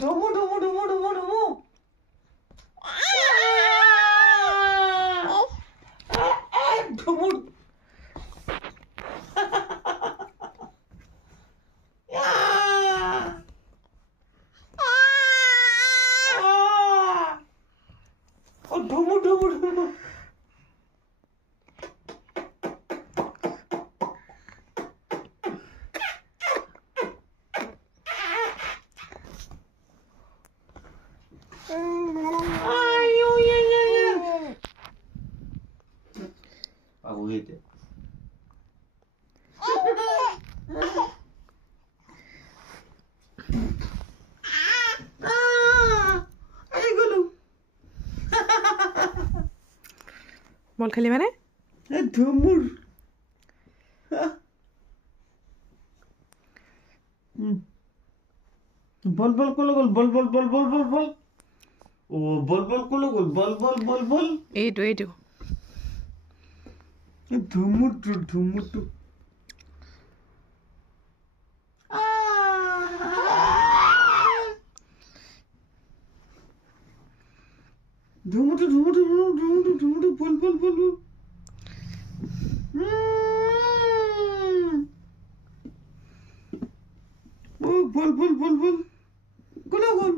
ঢুমু ঢুমু ঢুমু ঢুমু ঢুমু ঢুমু ঢুমু ঢুমু ঢুমু Aku gitu. বল খেলি মানে ধুমুর বল বল কোলো গোল বল বল বল বল বল বল ও বল বল কোলো গোল বল বল বল বল এইটো ধুমুর ধুমুর ঢুমুটু ঢুমুটু ঢুমুটু ঢুমুটু বল বল বল ও বল বল বল বল গোলা বল